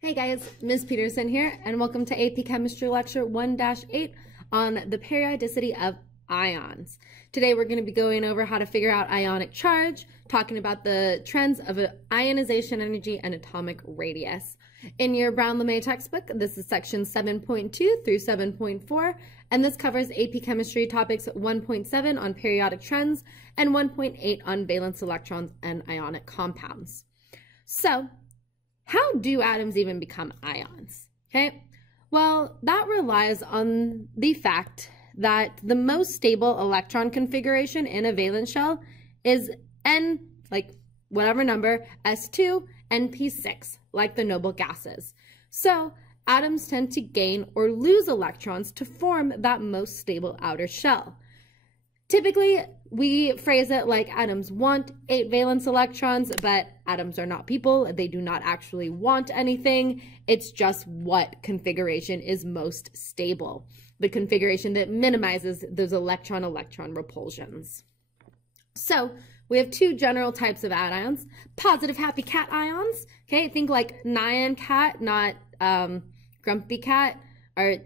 Hey guys, Ms. Peterson here, and welcome to AP Chemistry Lecture 1-8 on the periodicity of ions. Today we're going to be going over how to figure out ionic charge, talking about the trends of ionization energy and atomic radius. In your Brown-LeMay textbook, this is section 7.2 through 7.4, and this covers AP Chemistry topics 1.7 on periodic trends and 1.8 on valence electrons and ionic compounds. So, how do atoms even become ions? Okay, well, that relies on the fact that the most stable electron configuration in a valence shell is N, like whatever number, S2, and P6, like the noble gases. So atoms tend to gain or lose electrons to form that most stable outer shell. Typically, we phrase it like atoms want 8 valence electrons, but atoms are not people. They do not actually want anything. It's just what configuration is most stable, the configuration that minimizes those electron-electron repulsions. So we have two general types of anions: positive happy cat ions. Okay, think like Nyan cat, not grumpy cat. Are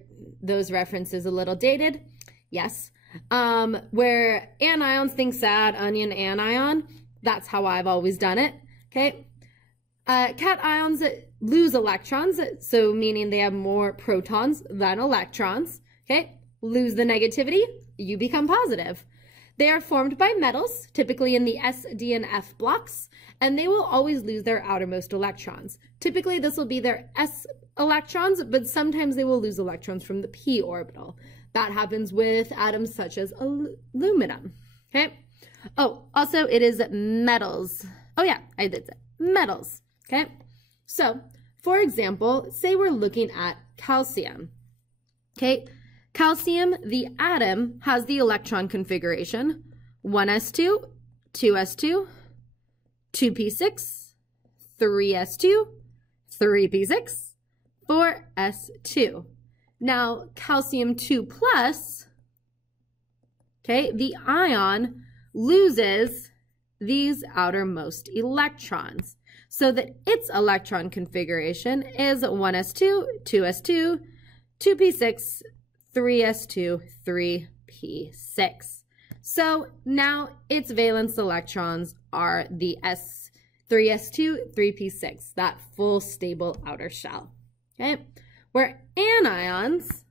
those references a little dated? Yes. Where anions, think sad, onion, anion. That's how I've always done it. Okay. Cat ions lose electrons, so meaning they have more protons than electrons. Okay. Lose the negativity, you become positive. They are formed by metals, typically in the S, D, and F blocks, and they will always lose their outermost electrons. Typically, this will be their S electrons, but sometimes they will lose electrons from the P orbital. That happens with atoms such as aluminum. Okay. Oh, also it is metals. Oh yeah, I did say metals. Okay. So, for example, say we're looking at calcium. Okay. Calcium, the atom, has the electron configuration 1s2, 2s2, 2p6, 3s2, 3p6, 4s2. Now, calcium 2 plus, okay, the ion loses these outermost electrons, so that its electron configuration is 1s2, 2s2, 2p6, 3s2, 3p6. So now its valence electrons are the 3s2, 3p6, that full stable outer shell. Okay, where anions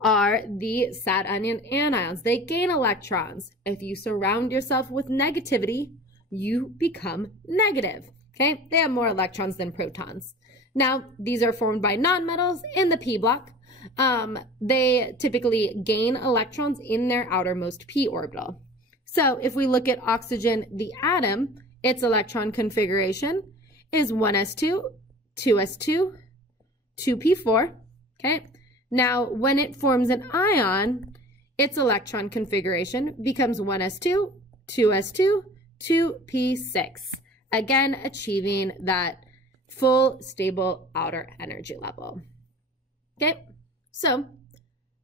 are the sad onion anions. They gain electrons. If you surround yourself with negativity, you become negative. Okay, they have more electrons than protons. Now, these are formed by nonmetals in the p block. They typically gain electrons in their outermost p orbital. So if we look at oxygen, the atom, its electron configuration is 1s2, 2s2, 2p4. Okay. Now, when it forms an ion, its electron configuration becomes 1s2, 2s2, 2p6. Again, achieving that full stable outer energy level. Okay. So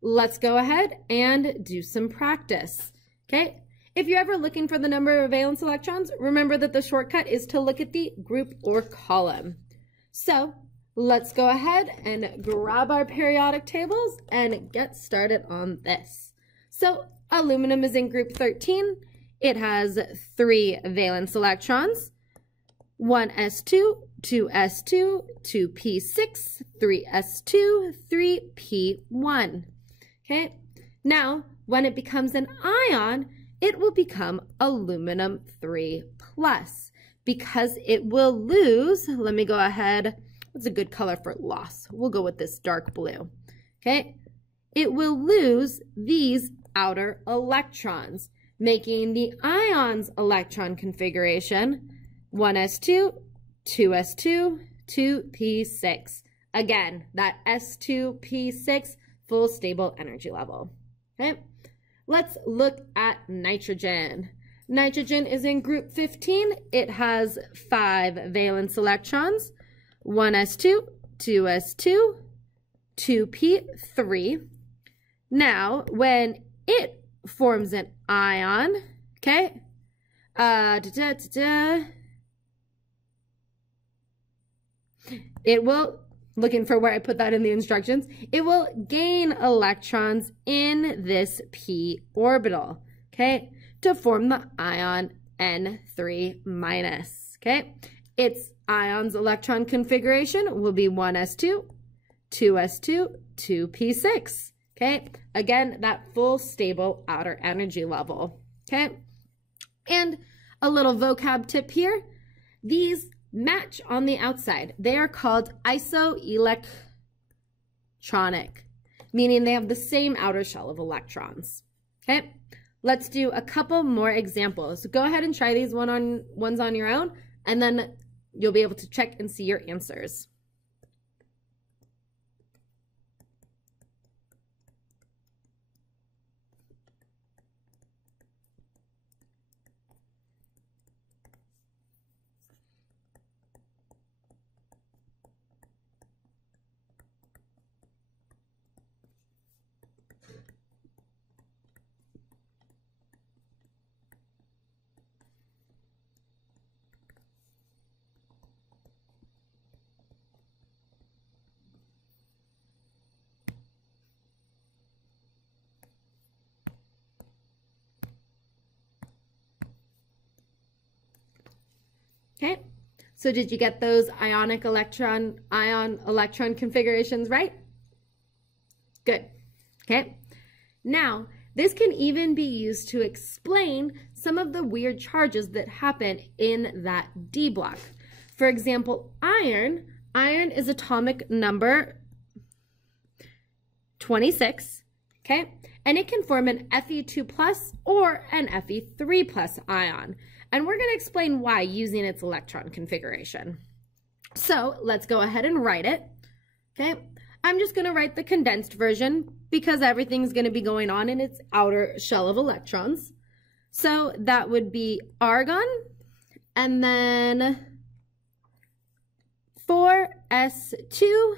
let's go ahead and do some practice. Okay. If you're ever looking for the number of valence electrons, remember that the shortcut is to look at the group or column. So let's go ahead and grab our periodic tables and get started on this. So aluminum is in group 13. It has 3 valence electrons, 1s2, 2s2, 2p6, 3s2, 3p1. Okay, now when it becomes an ion, it will become aluminum 3 plus, because it will lose, let me go ahead, what's a good color for loss? We'll go with this dark blue. Okay, it will lose these outer electrons, making the ion's electron configuration 1s2, 2s2, 2p6. Again, that s2p6 full stable energy level. Okay, let's look at nitrogen. Nitrogen is in group 15. It has 5 valence electrons, 1s2, 2s2, 2p3. Now, when it forms an ion, okay, it will, looking for where I put that in the instructions, it will gain electrons in this p orbital, okay, to form the ion N3-, okay? Its ion's electron configuration will be 1s2, 2s2, 2p6, okay? Again, that full stable outer energy level, okay? And a little vocab tip here, these match on the outside. They are called isoelectronic, meaning they have the same outer shell of electrons, okay? Let's do a couple more examples. Go ahead and try these ones on your own, and then you'll be able to check and see your answers. Okay, so did you get those ion electron configurations right? Good. Okay, now this can even be used to explain some of the weird charges that happen in that D block. For example, iron is atomic number 26, okay? And it can form an Fe2 plus or an Fe3 plus ion. And we're going to explain why using its electron configuration. So let's go ahead and write it, okay? I'm just going to write the condensed version because everything's going to be going on in its outer shell of electrons. So that would be argon, and then 4s2,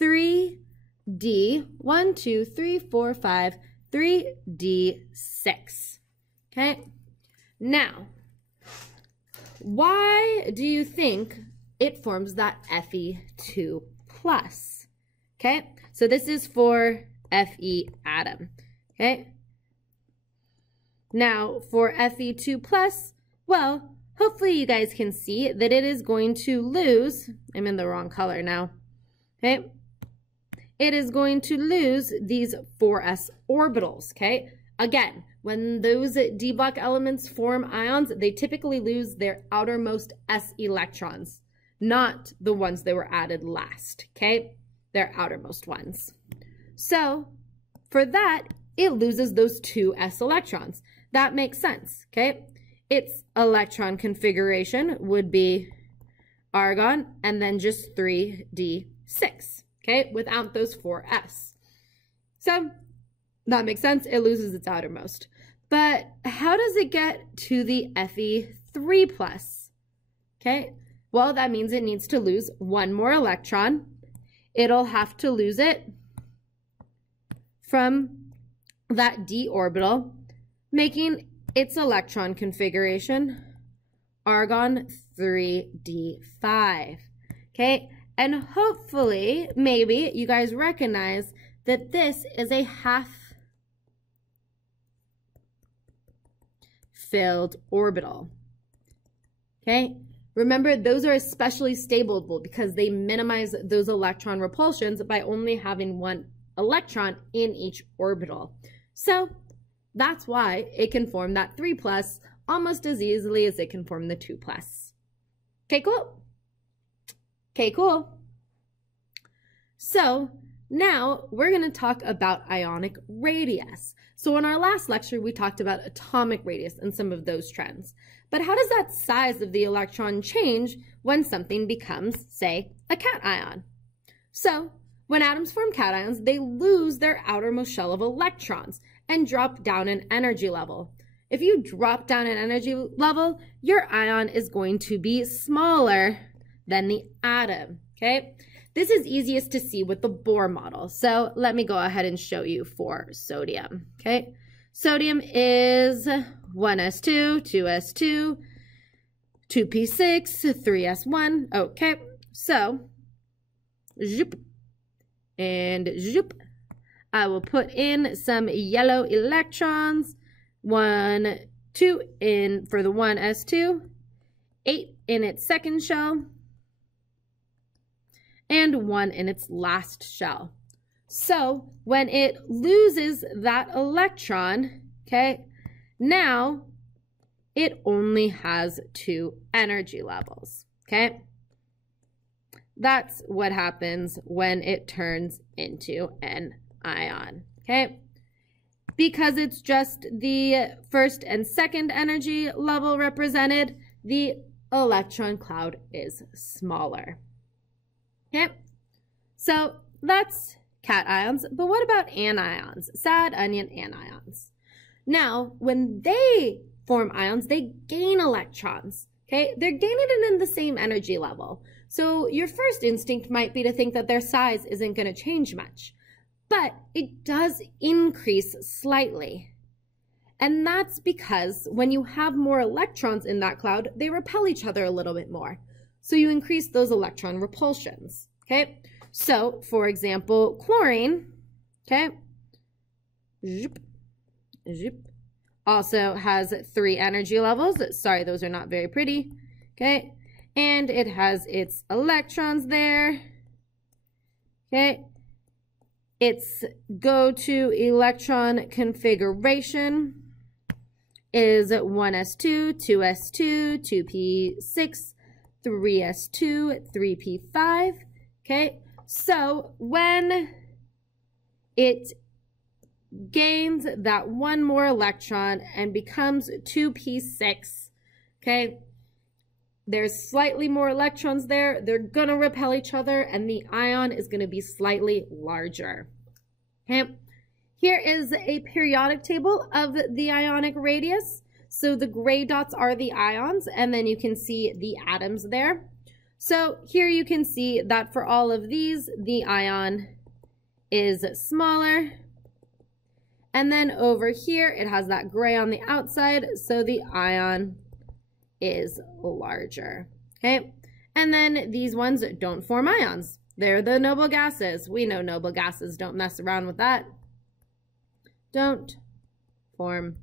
3d, 1, 2, 3, 4, 5, 3d6, okay? Now, why do you think it forms that Fe2 plus? Okay, so this is for Fe atom, okay? Now, for Fe2 plus, well, hopefully you guys can see that it is going to lose, I'm in the wrong color now, okay? It is going to lose these 4s orbitals, okay? Again, when those D block elements form ions, they typically lose their outermost s electrons, not the ones that were added last, okay? Their outermost ones. So for that, it loses those 2 s electrons. That makes sense, okay? Its electron configuration would be argon and then just 3d6, okay? Without those 4s. So that makes sense. It loses its outermost. But how does it get to the Fe3 plus? Okay, well, that means it needs to lose 1 more electron. It'll have to lose it from that d orbital, making its electron configuration argon 3d5. Okay, and hopefully, maybe you guys recognize that this is a half filled orbital, okay? Remember, those are especially stable because they minimize those electron repulsions by only having 1 electron in each orbital. So that's why it can form that 3 plus almost as easily as it can form the 2 plus. Okay, cool? Okay, cool. So now we're going to talk about ionic radius. So in our last lecture, we talked about atomic radius and some of those trends. But how does that size of the electron change when something becomes, say, a cation? So when atoms form cations, they lose their outermost shell of electrons and drop down in energy level. If you drop down in energy level, your ion is going to be smaller than the atom, okay? This is easiest to see with the Bohr model. So let me go ahead and show you for sodium, okay? Sodium is 1s2, 2s2, 2p6, 3s1, okay? So, zoop, and zoop. I will put in some yellow electrons. 1, 2 in for the 1s2, 8 in its second shell, and 1 in its last shell. So when it loses that electron, okay, now it only has 2 energy levels, okay? That's what happens when it turns into an ion, okay? Because it's just the first and second energy level represented, the electron cloud is smaller, okay? So that's cations, but what about anions? Sad onion anions. Now, when they form ions, they gain electrons, okay? They're gaining it in the same energy level. So your first instinct might be to think that their size isn't going to change much, but it does increase slightly. And that's because when you have more electrons in that cloud, they repel each other a little bit more. So you increase those electron repulsions, okay? So, for example, chlorine, okay, zip, zip, also has 3 energy levels. Sorry, those are not very pretty, okay? And it has its electrons there, okay? Its go-to electron configuration is 1s2, 2s2, 2p6, 3s2, 3p5, okay? So when it gains that 1 more electron and becomes 2p6, okay, there's slightly more electrons there. They're going to repel each other, and the ion is going to be slightly larger. Okay. Here is a periodic table of the ionic radius. So the gray dots are the ions, and then you can see the atoms there. So here you can see that for all of these, the ion is smaller. And then over here, it has that gray on the outside, so the ion is larger, okay? And then these ones don't form ions. They're the noble gases. We know noble gases, don't mess around with that. Don't form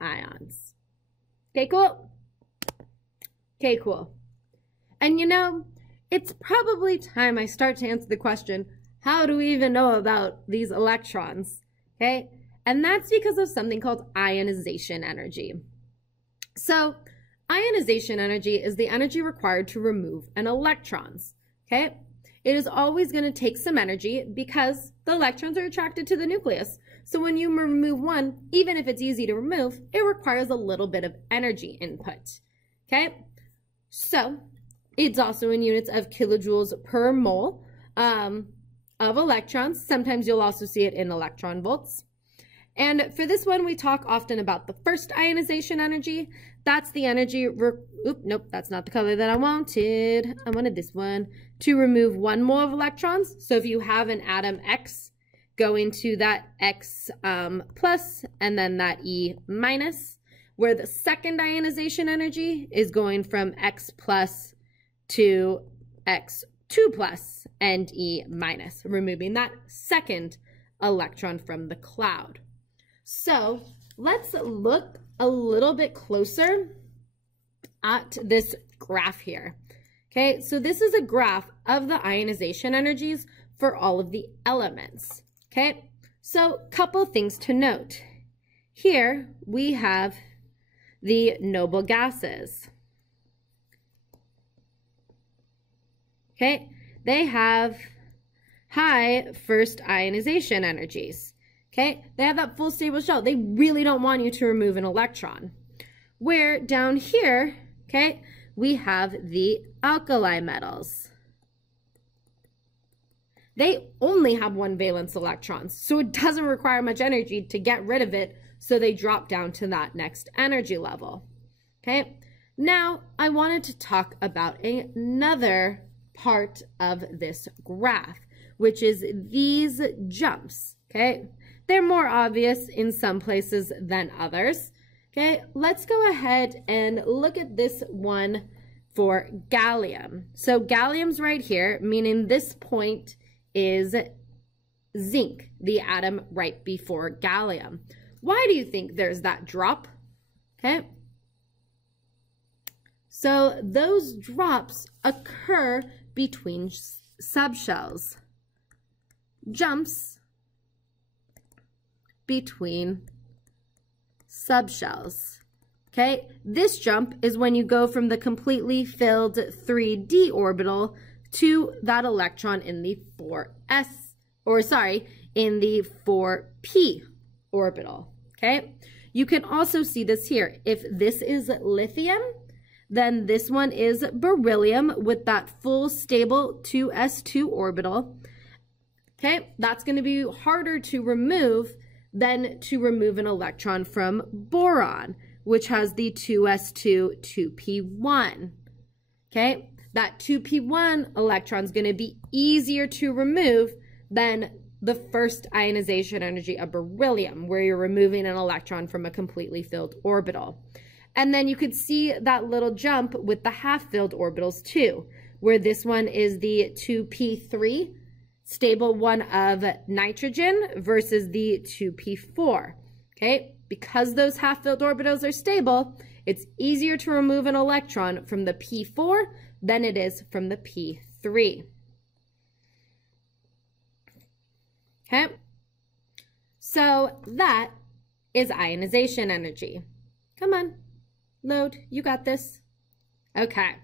ions. Okay, cool? Okay, cool. And you know, it's probably time I start to answer the question, how do we even know about these electrons, okay? And that's because of something called ionization energy. So, ionization energy is the energy required to remove an electrons, okay? It is always going to take some energy because the electrons are attracted to the nucleus. So when you remove one, even if it's easy to remove, it requires a little bit of energy input, okay? So it's also in units of kilojoules per mole of electrons. Sometimes you'll also see it in electron volts. And for this one, we talk often about the first ionization energy. That's the energy, nope, that's not the color that I wanted. I wanted this one, to remove 1 mole of electrons. So if you have an atom X, go into that X plus and then that E minus, where the second ionization energy is going from X plus to X2 plus and E minus, removing that second electron from the cloud. So let's look a little bit closer at this graph here. Okay, so this is a graph of the ionization energies for all of the elements. Okay, so couple things to note. Here we have the noble gases. Okay, they have high first ionization energies. Okay, they have that full stable shell. They really don't want you to remove an electron. Where down here, okay, we have the alkali metals. They only have 1 valence electrons, so it doesn't require much energy to get rid of it, so they drop down to that next energy level. Okay, now I wanted to talk about another part of this graph, which is these jumps, okay? They're more obvious in some places than others. Okay, let's go ahead and look at this one for gallium. So gallium's right here, meaning this point is zinc, the atom right before gallium. Why do you think there's that drop? Okay. So those drops occur between subshells. Jumps between subshells. Okay, this jump is when you go from the completely filled 3d orbital to that electron in the 4s, or sorry, in the 4p orbital. Okay, you can also see this here. If this is lithium, then this one is beryllium with that full stable 2s2 orbital. Okay, that's going to be harder to remove than to remove an electron from boron, which has the 2s2, 2p1. Okay, that 2p1 electron is going to be easier to remove than the first ionization energy of beryllium, where you're removing an electron from a completely filled orbital. And then you could see that little jump with the half-filled orbitals too, where this one is the 2p3, stable one of nitrogen versus the 2p4. Okay, because those half-filled orbitals are stable, it's easier to remove an electron from the p4 than it is from the p3. Okay, so that is ionization energy. Come on, load, you got this. Okay,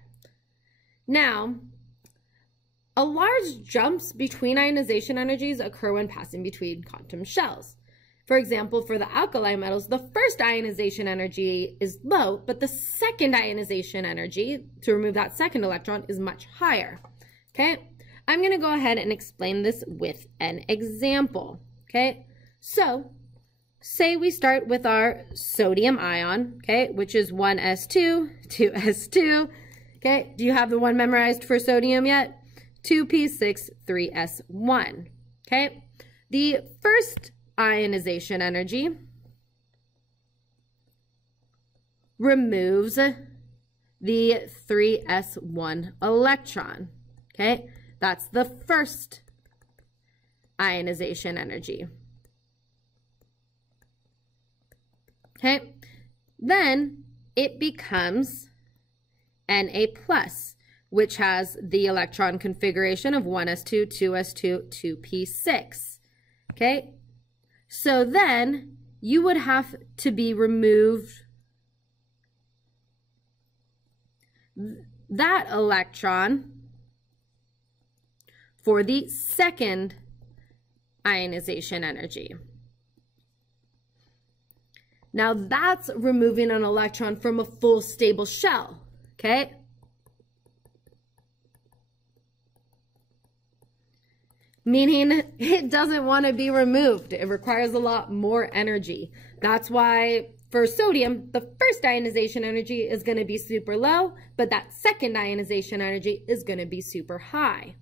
now, a large jumps between ionization energies occur when passing between quantum shells. For example, for the alkali metals, the first ionization energy is low, but the second ionization energy, to remove that second electron, is much higher. Okay, I'm going to go ahead and explain this with an example. Okay, so say we start with our sodium ion, okay, which is 1s2, 2s2. Okay, do you have the one memorized for sodium yet? 2p6, 3s1. Okay, the first ionization energy removes the 3s1 electron. Okay, that's the first ionization energy. Okay, then it becomes Na+, which has the electron configuration of 1s2, 2s2, 2p6. Okay, so then you would have to be removed that electron for the second ionization energy. Now that's removing an electron from a full stable shell, okay? Meaning it doesn't want to be removed. It requires a lot more energy. That's why for sodium, the first ionization energy is going to be super low, but that second ionization energy is going to be super high.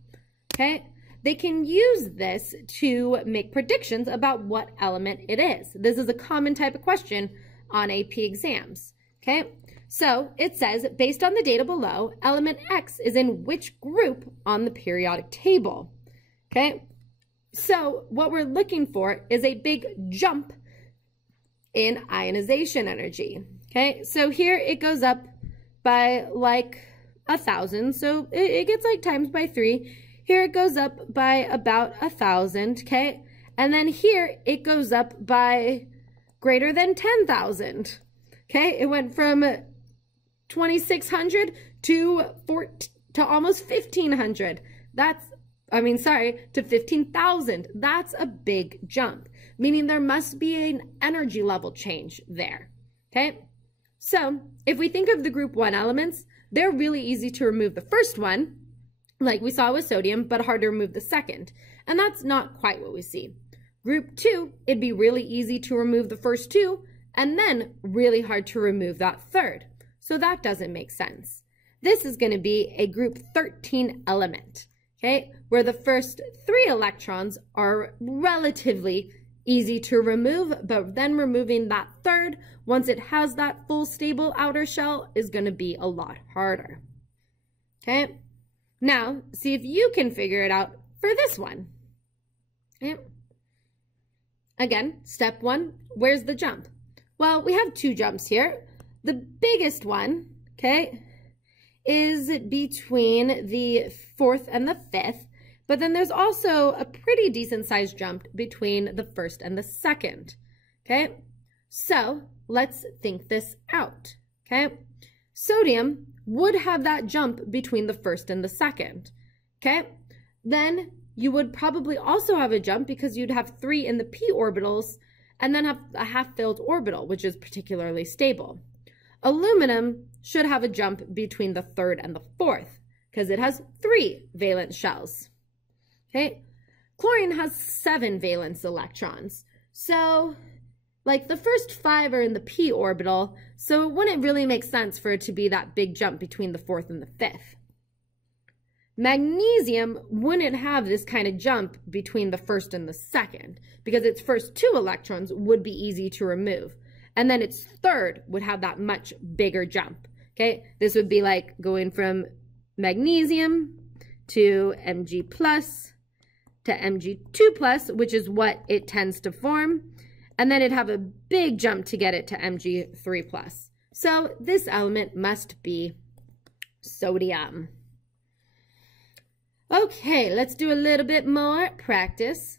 Okay? They can use this to make predictions about what element it is. This is a common type of question on AP exams. Okay? So it says, based on the data below, element X is in which group on the periodic table? Okay, so what we're looking for is a big jump in ionization energy. Okay, so here it goes up by like 1,000, so it gets like times by 3. Here it goes up by about 1,000, okay, and then here it goes up by greater than 10,000. Okay, it went from 2,600 to almost 1,500. To 15,000. That's a big jump, meaning there must be an energy level change there, okay? So if we think of the group 1 elements, they're really easy to remove the first one, like we saw with sodium, but hard to remove the second. And that's not quite what we see. Group 2, it'd be really easy to remove the first 2, and then really hard to remove that third. So that doesn't make sense. This is going to be a group 13 element. Okay, where the first 3 electrons are relatively easy to remove, but then removing that third, once it has that full stable outer shell, is going to be a lot harder. Okay, now see if you can figure it out for this one. Okay. Again, step one, where's the jump? Well, we have two jumps here. The biggest one, okay, is between the 4th and the 5th, but then there's also a pretty decent sized jump between the 1st and the 2nd, okay? So let's think this out, okay? Sodium would have that jump between the 1st and the 2nd, okay? Then you would probably also have a jump because you'd have 3 in the p orbitals and then have a half-filled orbital, which is particularly stable. Aluminum should have a jump between the 3rd and the 4th because it has 3 valence shells. Okay, chlorine has 7 valence electrons. So, like the first 5 are in the p orbital, so it wouldn't really make sense for it to be that big jump between the 4th and the 5th. Magnesium wouldn't have this kind of jump between the 1st and the 2nd because its first 2 electrons would be easy to remove. And then its 3rd would have that much bigger jump, okay? This would be like going from magnesium to Mg plus to Mg2 plus, which is what it tends to form. And then it'd have a big jump to get it to Mg3 plus. So this element must be sodium. Okay, let's do a little bit more practice,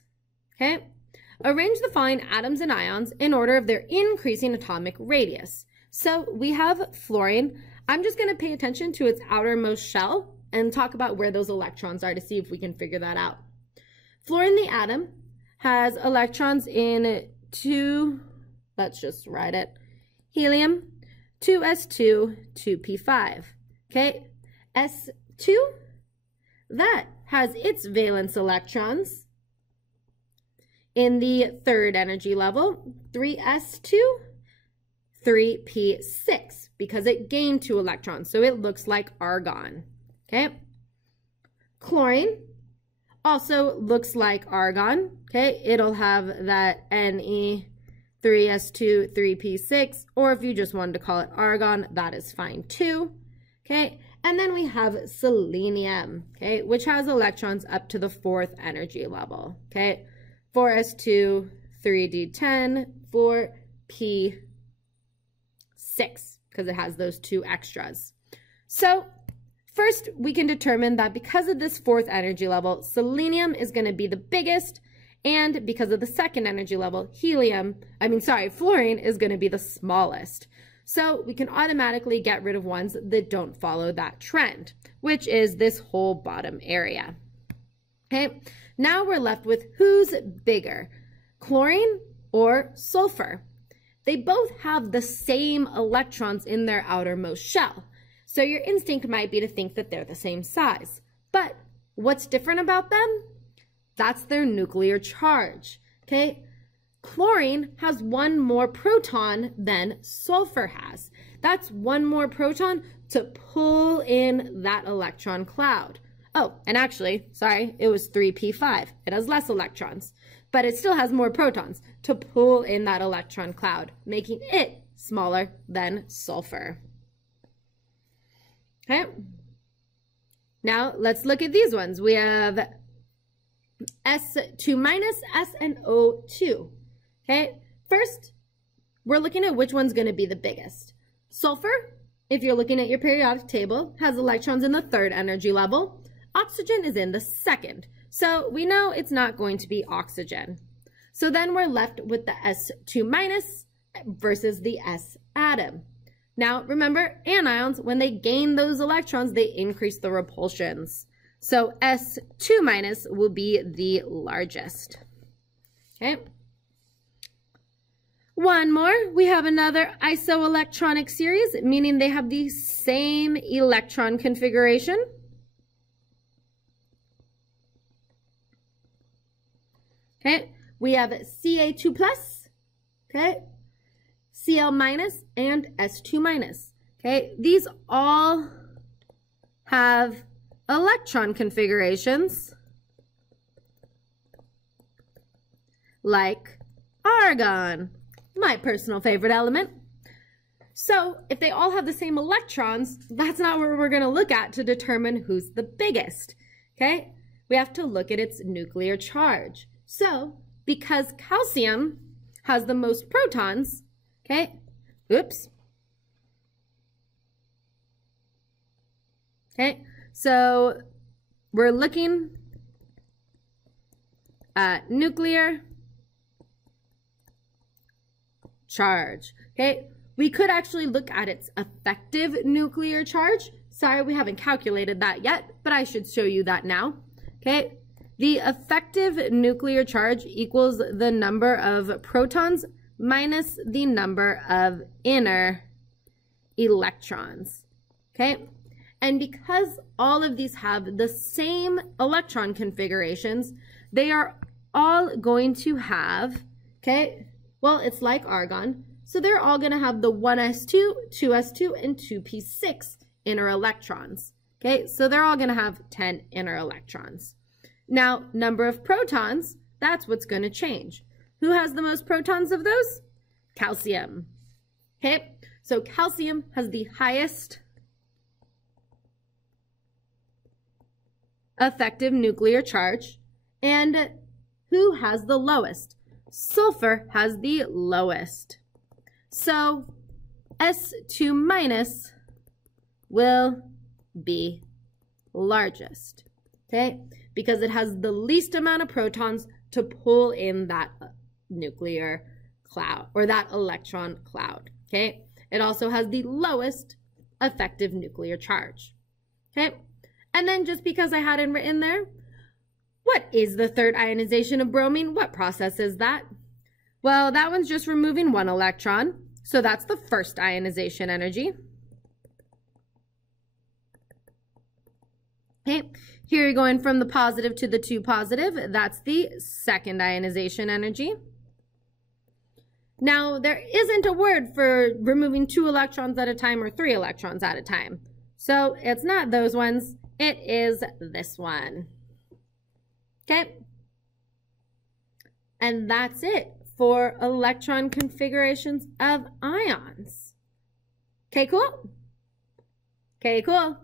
okay? Arrange the following atoms and ions in order of their increasing atomic radius. So we have fluorine. I'm just going to pay attention to its outermost shell and talk about where those electrons are to see if we can figure that out. Fluorine, the atom, has electrons in 2, let's just write it, helium, 2s2, 2p5, okay? S2, that has its valence electrons in the 3rd energy level, 3s2, 3p6, because it gained 2 electrons, so it looks like argon, okay? Chlorine also looks like argon, okay? It'll have that Ne, 3s2, 3p6, or if you just wanted to call it argon, that is fine too, okay? And then we have selenium, okay, which has electrons up to the 4th energy level, okay? 4s2, 3d10, 4p6, because it has those 2 extras. So first, we can determine that because of this 4th energy level, selenium is going to be the biggest, and because of the 2nd energy level, fluorine is going to be the smallest. So we can automatically get rid of ones that don't follow that trend, which is this whole bottom area. Okay, now we're left with who's bigger, chlorine or sulfur? They both have the same electrons in their outermost shell. So your instinct might be to think that they're the same size. But what's different about them? That's their nuclear charge, okay? Chlorine has 1 more proton than sulfur has. That's 1 more proton to pull in that electron cloud. Oh, and actually, sorry, it was 3p5. It has less electrons, but it still has more protons to pull in that electron cloud, making it smaller than sulfur. Okay. Now, let's look at these ones. We have S2 minus, S and O2. Okay, first, we're looking at which one's going to be the biggest. Sulfur, if you're looking at your periodic table, has electrons in the 3rd energy level. Oxygen is in the 2nd. So we know it's not going to be oxygen. So then we're left with the S2 minus versus the S atom. Now, remember, anions, when they gain those electrons, they increase the repulsions. So S2 minus will be the largest. Okay. One more, we have another isoelectronic series, meaning they have the same electron configuration. Okay, we have Ca2 plus, okay, Cl minus, and S2 minus. Okay, these all have electron configurations like argon, my personal favorite element. So if they all have the same electrons, that's not what we're going to look at to determine who's the biggest, okay? We have to look at its nuclear charge. So because calcium has the most protons, okay, okay, so we're looking at nuclear charge, okay? We could actually look at its effective nuclear charge. Sorry, we haven't calculated that yet, but I should show you that now, okay? The effective nuclear charge equals the number of protons minus the number of inner electrons, okay? And because all of these have the same electron configurations, they are all going to have, okay, well, it's like argon, so they're all going to have the 1s2, 2s2, and 2p6 inner electrons, okay? So they're all going to have 10 inner electrons. Now, number of protons, that's what's going to change. Who has the most protons of those? Calcium, okay? So calcium has the highest effective nuclear charge. And who has the lowest? Sulfur has the lowest. So S2 minus will be largest, okay? Because it has the least amount of protons to pull in that nuclear cloud or that electron cloud, okay? It also has the lowest effective nuclear charge, okay? And then just because I hadn't written there, what is the third ionization of bromine? What process is that? Well, that one's just removing one electron. So that's the first ionization energy. Okay, here you're going from the positive to the 2 positive. That's the second ionization energy. Now, there isn't a word for removing 2 electrons at a time or 3 electrons at a time. So it's not those ones. It is this one. Okay, and that's it for electron configurations of ions. Okay, cool? Okay, cool.